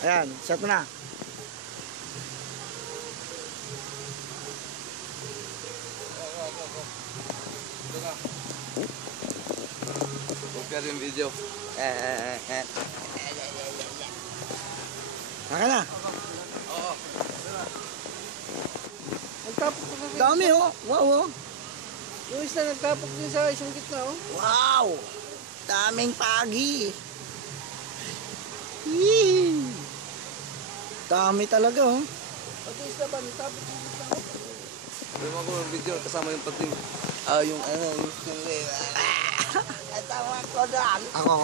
Ayan, shot mo na. Compare yung video. Saka na. Oo. Nagtapok pa kami. Dami oh. Wow oh. Yung isa nagtapok din sa isang gitna oh. Wow! Daming pagi. Yee! Dami talaga oh. Pati isla ba, nagtapok sa gitna oh. Alam ako yung video kasama yung pating. Yung yung sili. Tawa ko daan. Ako.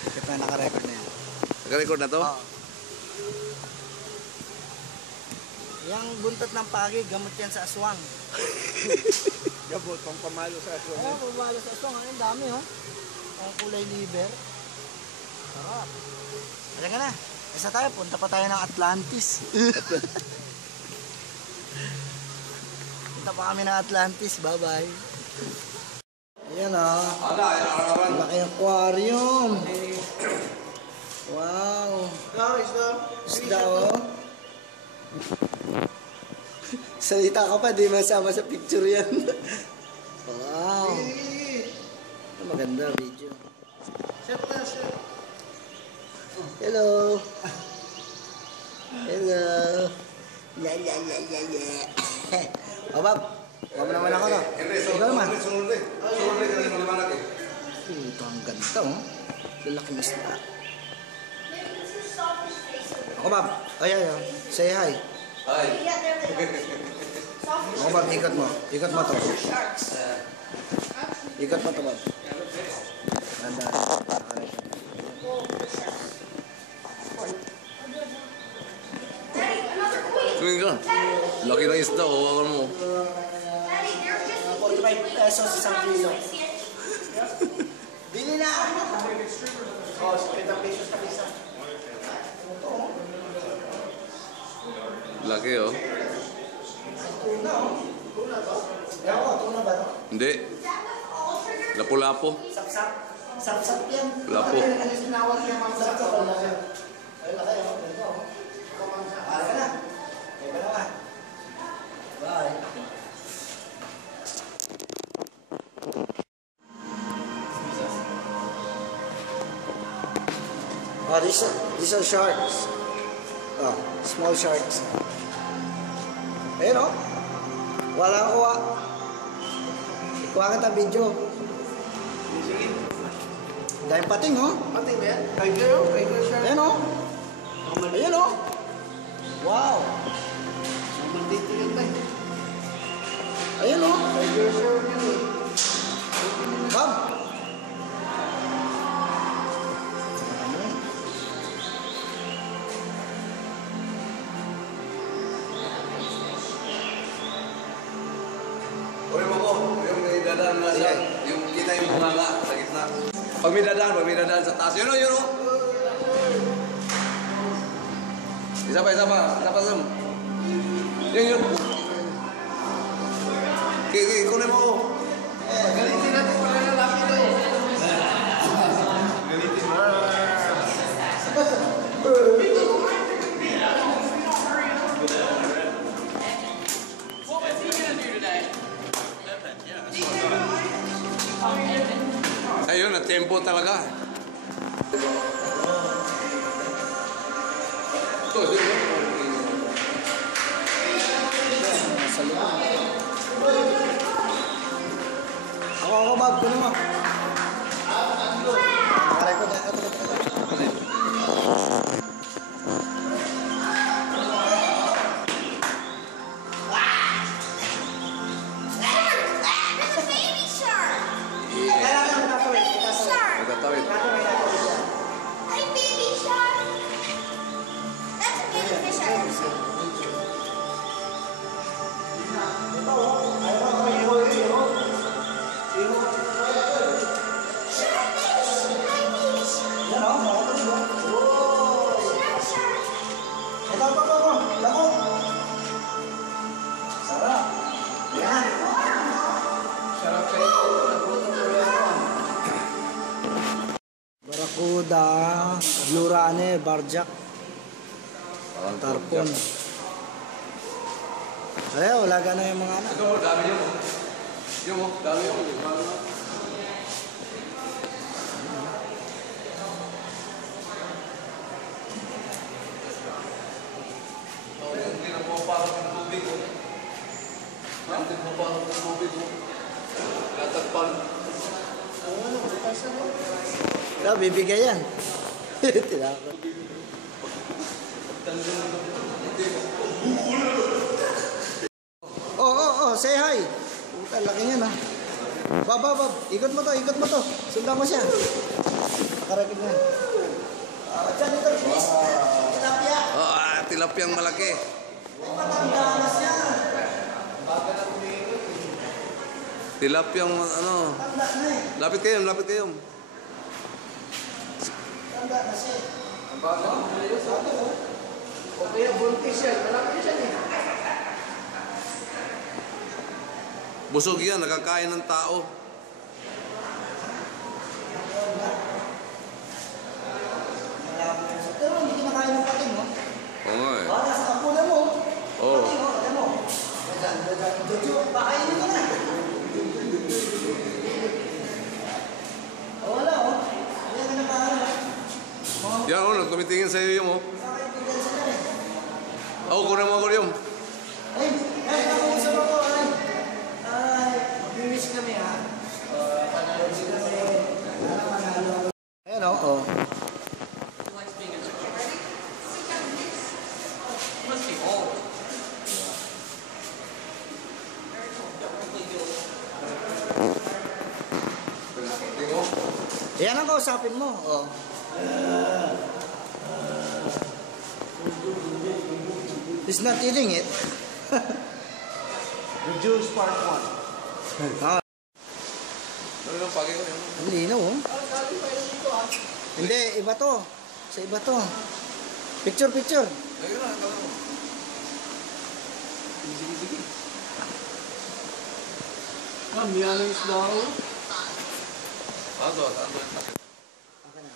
Ito na naka-record na yan. Nag-record na to? Oo. Yang buntot ng pagi, gamot yan sa aswang. Gabot, pang pamalo sa aso. Ayan, pumalo sa aswang. Ang dami oh. Ang kulay liver. Sarap. Halika na. Isa tayo, punta pa tayo ng Atlantis. Punta pa kami ng Atlantis. Bye-bye. Ayan oh. Ang laki aquarium. Wow. Isda oh. Salita ka pa, di masama sa picture yan. Wow. Maganda video. Shut na, shut. Hello. Hello. La la la la la. Oh, Bob. Huwag mo naman ako to. Ikaw naman. Sunod rin. Sunod rin kasi maliwanag eh. Ito ang ganda oh. Lalaki mas na. Ako Bob. Ay. Say hi. Ay. Ako Bob, ikot mo. Ikot mo to. Ikot mo to Bob. Ganda. Tumingin ka. Laki ng isda, hawakan mo. 45 pesos isang kilo. Bili na! Oh, 50 pesos pa isa. Laki oh. Tuna oh. Tuna to? Ewan ko, tuna ba to? Hindi. Lapu-lapo. Sapsap. Sapsap yan. Lapo. Ano sinawag niya mga sapsap? Ay, laki oh. Ito oh. Bye ka na. Bye ka na. Bye. Oh, these are sharks. Oh, small sharks. Ayun oh. Wala kuha. Kuha ka ta video. Dahil pating oh. Pati ba yan? Tiger oh, tiger shark. Ayun oh. Ayun oh. Wow. Maldito yan tayo. Ayun oh. Tiger shark yun eh. Bob. Uri mo ko, yung may dadaan nga siya. Yung kita yung bunganga sa gitna. Pag may dadaan sa taas. Yun o, yun o. Isa pa, Sam. Yun. Kunin mo ko. Galitin natin pala na laki to. Galitin mo. Ayun, na-tempo talaga. Ito, Sa loob. Ako, Bob. Kunin mo. Nakarecord na. Nagtatawid. Hi, baby shark. That's a baby Barracuda, Blue Runner, Barjack, Tarpon. Ay, wala gano'n yung mga anak. Ito, dami yun. Yung, dami yun. Hindi na po parang ng tubig. Hindi na po parang ng tubig. Katagpan. Wala, bibigay yan. Tinakot. Oh, say hi. Puta, laki niya na. Bab. Ikot mo to. Sundan mo siya. Nakarakit na. Diyan, ito. Tilapia. Tilapiyang malaki. Matanda na siya. Tilapiyang ano. Tanda na eh. Lapit kayo. Tanda na siya. Ang baga ng mga sa ato, oh. O kaya buntis yan. Malaki siya eh. Busog yan, nakakain ng tao. Pero hindi kinakain ng pating, oh. Oo nga eh. Nasa kapunan mo. Oo. Pating, oh. Alam mo. Jojo, pakainin mo na. Wala, oh. Hindi ka nakain, Yan oh, tumitingin sa'yo yung oh. Oo, kunin mo ako yung. Nakausap ako, mag-wish kami, ha? Panalo kami. Panalo. Ayan, oh. Yan ang kausapin mo, oh. He's not eating it. The Juice Part 1. Ah, Ano yung pagi ko yun? ang linaw, oh. Hindi, iba to. Sa iba to. Picture. Ayun na, tawag mo. Sige. Miyalang isda ako. Ando. Okay na.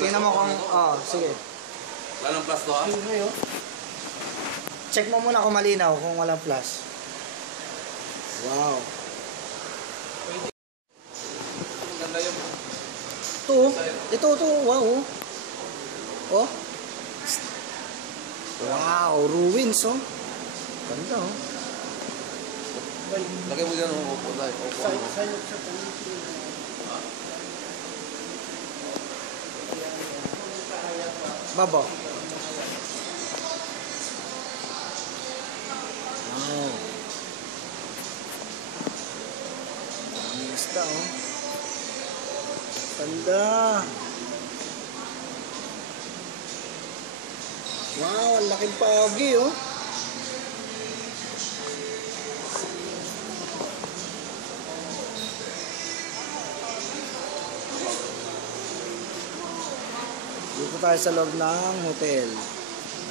Tingnan mo kung, sige. Wala ng plus to ah. Check mo muna kung malinaw, kung walang flash. Wow. Maganda yun. Ito, wow. Oh. Wow, ruins, oh. Ganda, oh. Lagay mo dyan oh. Opo. Babo. Wow. Ang isda, oh. Ganda. Wow, ang laking pagi, oh. Dito tayo sa loob ng hotel.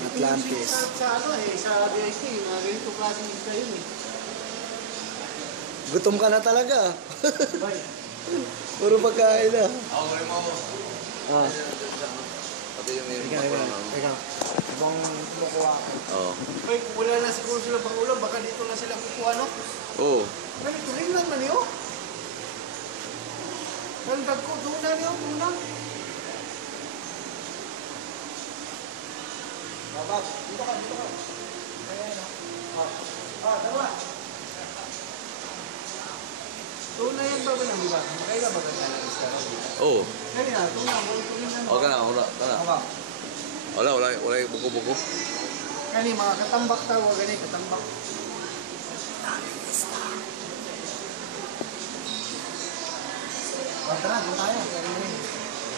Atlantis. Sa VIP, mga ganito klaseng isda yun eh. Gutom ka na talaga. Puro pagkain na. Ako rin mo. Pati yung Ikaw. Ibang kumukuha ka. Oo. Ay, wala na siguro sila pang ulam, baka dito na sila kukuha, no? Oo. Ganito rin lang man yun. Nagdag ko, doon na niyo, doon na. Babag, dito ka. Ayan, dalawa. Doon na yan ba ba nang iba? Makaiba ba ganda ng isda? Oo. Kaya na, doon na, rin lang. Okay na. Wala yung buko-buko. Kani, mga katambak tawag, gani, katambak. Tara, doon tayo.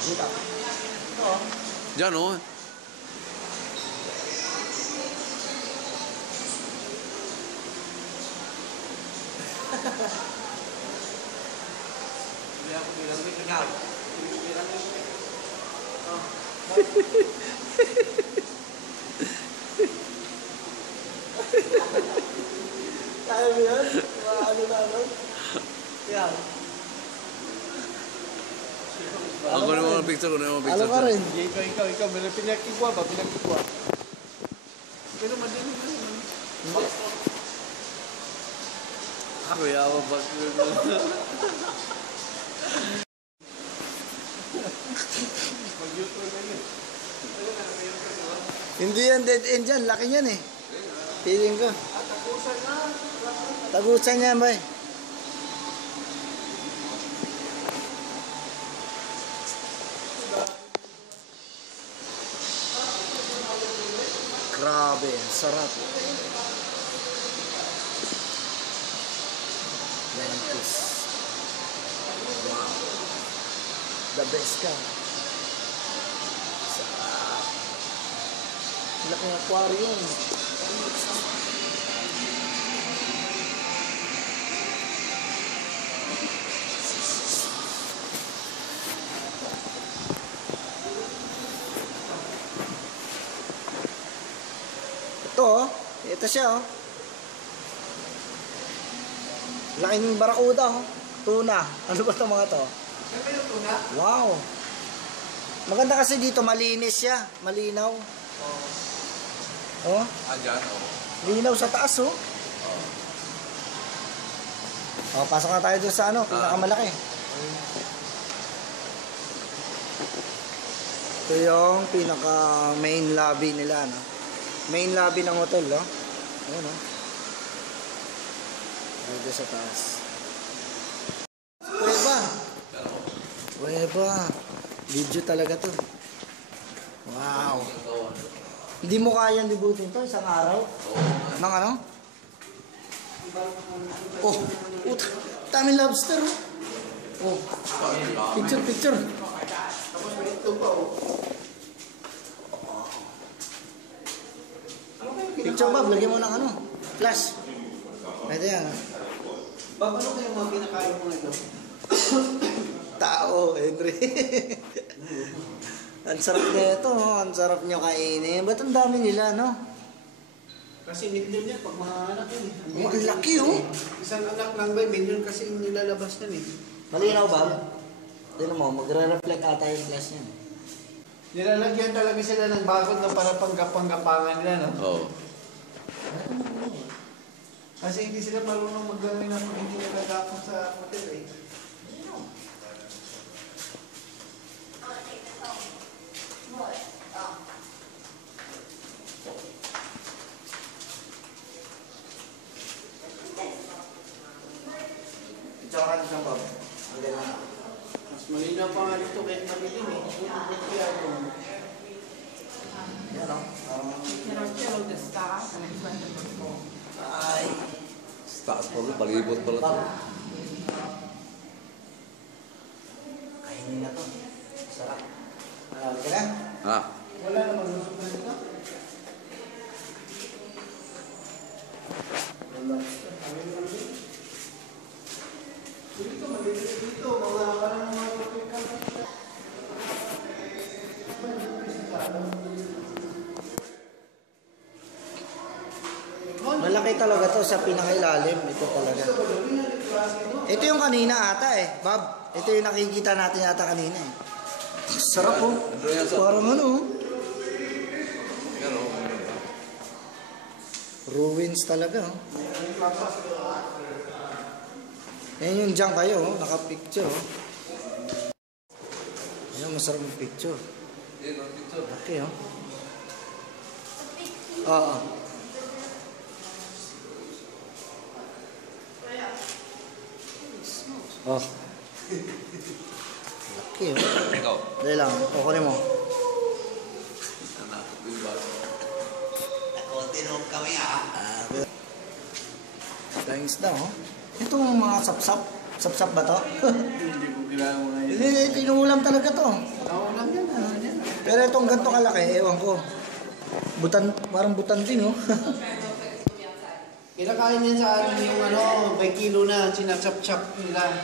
Dito. Diyan oh. Kaya mo yan? Ano? Yan. Ano picture ko na yung Alam ka rin. Ikaw, may pinakikwa ba? Pinakikwa. Pero madilim na naman. Ako yawa ba? Mag-YouTube na yun. Hindi yan dead end dyan. Laki niyan eh. Feeling ko. Tapusan na. Tagusan niya ba eh. Grabe, ang sarap. Lentis. Wow. The best ka. Sarap. Laki ng aquarium. Ito, ito siya oh. Laking barakuda oh. Tuna. Ano ba itong mga to? Siyempre yung tuna. Wow. Maganda kasi dito, malinis siya. Malinaw. Oh. Andyan, oh. Linaw sa taas oh. Oh, pasok na tayo doon sa ano, pinakamalaki. Ito yung pinaka main lobby nila, no? Main lobby ng hotel, no? Ayun, no? Dito sa taas. Kuweba. Kuweba. Video talaga to. Wow. Hindi mo kayang libutin to isang araw? Nang ano? Oh, daming lobster. Oh. Picture. Tapos may ito pa oh. Picture Bob, lagyan mo ng ano? Flash. Ito yan. Bob, ano kayong mga kinakain mo ito? Tao, Henry. Ang sarap nito, oh. Ang sarap nyo kainin. Ba't ang dami nila, no? Kasi million yan pag mga anak yun. Oh, ang laki, oh. Isang anak lang ba, million kasi yung nilalabas yan eh. Malinaw, Bob? Tignan mo, magre-reflect ata yung flash yan. Nilalagyan talaga sila ng bakod na para panggapang-gapangan nila, no? Oo. Kasi hindi sila marunong maggamit ng hindi nagagapang sa hotel eh. Picture ka dito, Bob. Ang ganda. Mas malinaw pa nga dito kahit madilim eh. Kaya kung Yan, oh. Pero the staff and it's like the before. Ay. Taas pa rin, palibot pala to. Bob. Kainin na to. Sarap. Alam ka na? Ha? wala namang lusog na dito. Dito, malinis dito. Mga parang mga tropical. Malaki talaga to sa pinakailalim. Ito talaga. Ito yung kanina ata eh. Bob, ito yung nakikita natin ata kanina eh. Sarap oh. Parang ano oh. Yan, oh. Ruins talaga oh. Yan yung dyan kayo oh. Naka-picture oh. Yan, masarap yung picture. Yan, ang picture. Okay oh. Oo. Oh. Okay oh. Ikaw. Dali lang, kukunin mo. Anak, diba? Thanks daw oh. Ito mga sapsap. Sapsap ba to? Hindi ko kilala mo na yun. Hindi, tinuulam talaga to. Oo lang yan. Yan. Pero itong ganito kalaki, ewan ko. Butan, parang butan din oh. Kinakain yan sa ano yung ano, by kilo na, sinachap-chap nila.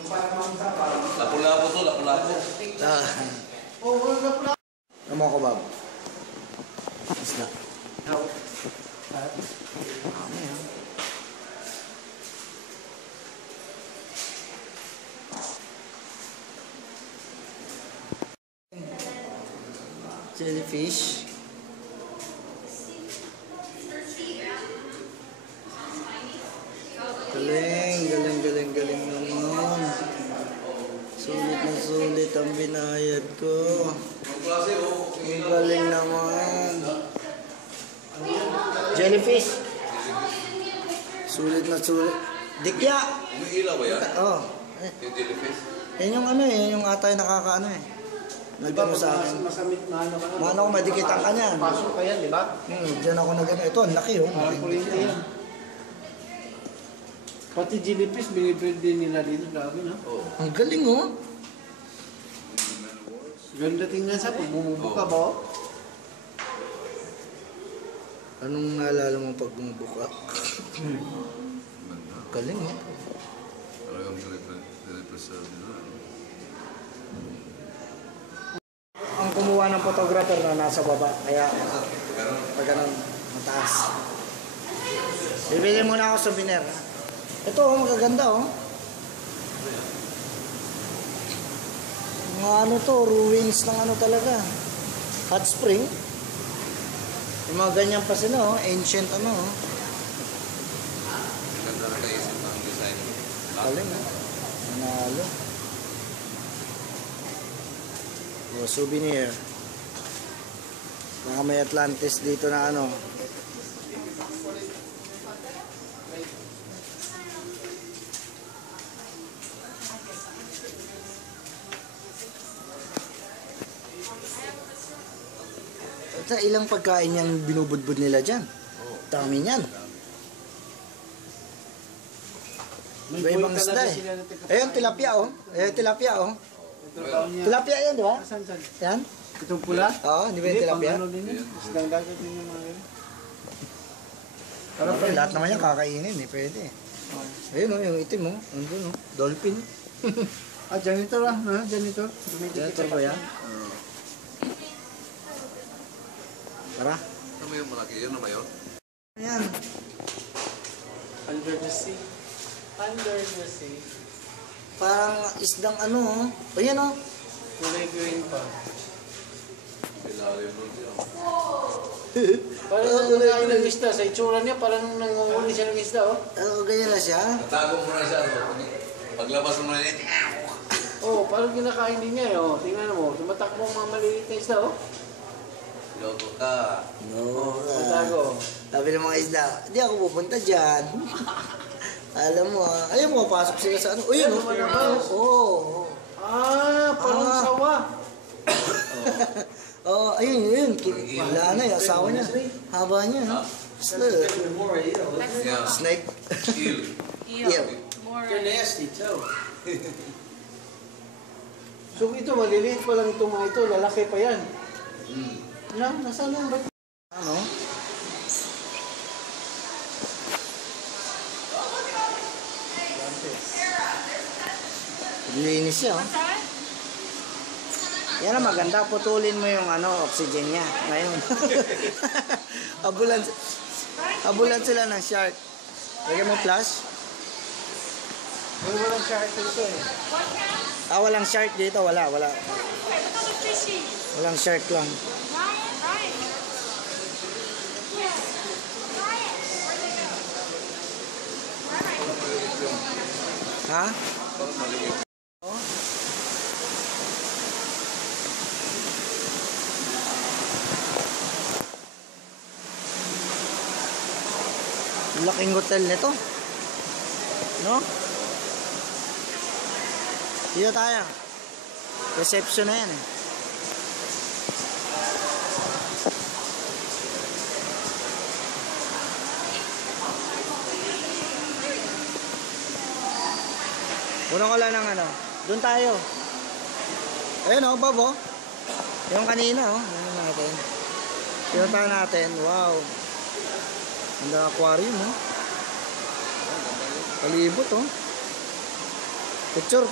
Yung parang mga sapaw. Lapu-lapu to, lapu-lapu. Oo, wala po na. Ano ko, Bob? Isda. Jellyfish. Galing naman. Sulit ang binayad ko. Ang klase, oh. Ang galing naman. Jellyfish. Sulit. Dikya. Umiilaw ba yan? Oh. Yung jellyfish? Yan yung ano eh, yung atay nakakaano eh. Nagano sa akin. Masamit na ano ka na. Mano ko madikitan ka niyan. Pasok ka yan, di ba? Diyan ako nagano. Ito, ang laki oh. Parang kuryente yan. Pati jellyfish, binibreed din nila dito. Grabe na. Oo. Ang galing oh. Ganda tingnan sa pag bumubuka ba? Oh? Anong naalala mo pag bumubuka? Galing oh. Talagang pinipreserve nila. Ang kumuha ng photographer na nasa baba. Kaya Pero, pag ganun, mataas. Bibili muna ako souvenir. Ito oh, magaganda oh. Mga ano to, ruins ng ano talaga. Hot spring. Yung mga ganyan pa sila oh, ancient ano oh. ganda na kaisip ng design. Galing oh. Manalo. Oh, souvenir. Baka may Atlantis dito na ano. Sa ilang pagkain yung binubudbud nila dyan. Dami niyan. Iba-ibang isda eh. Ayun, tilapia oh. Ayun, tilapia oh. Tilapia yan, di ba? Saan? Yan? Itong pula? Oo, di ba yung tilapia? Pang ano din yun. Isdang dagat din yung mga ganun. Parang lahat naman yan kakainin eh, pwede eh. Ayun oh, yung itim oh. Andun oh. Dolphin. Ah, janitor ah. Ha? Janitor? Janitor ba yan? Tara. Ano mo yung malaki? Yun na ba yun? Ayan. Under the sea. Under the sea. Parang isdang ano oh. Ayan oh. Kulay green pa. Ilalim nun siya. Parang nangyayari ng isda. Sa itsura niya, parang nangunguli siya ng isda oh. Ano, ganyan na siya. Natago mo na siya. Paglabas mo na niya. Oh, parang kinakain din niya eh. Oh. Tingnan mo, tumatakbo ang mga maliliit na isda oh. Loko ka. No. Matago. Sabi ng mga isda, hindi ako pupunta dyan. Alam mo ah. Ayun, pumapasok sila sa ano. Ayun oh. Oo. Ah, parang Ah. sawa. Oo, ayun. Wala na yung asawa niya. Haba niya. No? Snake. Yeah. Snake. Eel. Eel. More. nasty too. So ito, maliliit pa lang itong mga ito. Lalaki pa yan. Nasaan yung bait? Ano? Linis siya oh. Yan ang maganda, putulin mo yung ano, oxygen niya. Ngayon. Abulan sila ng shark. Lagyan mo flash. May walang shark dito eh. Walang shark dito, wala. Walang shark lang. Ha? Parang maliit. Oh. Laking hotel nito. No? Dito tayo. Reception na yan eh. Puno ko lang ng ano. Doon tayo. Ayun oh, Bob oh. Yung kanina oh. Ano natin. Pinunta natin. Wow. Ang aquarium oh. Palibot oh. Picture.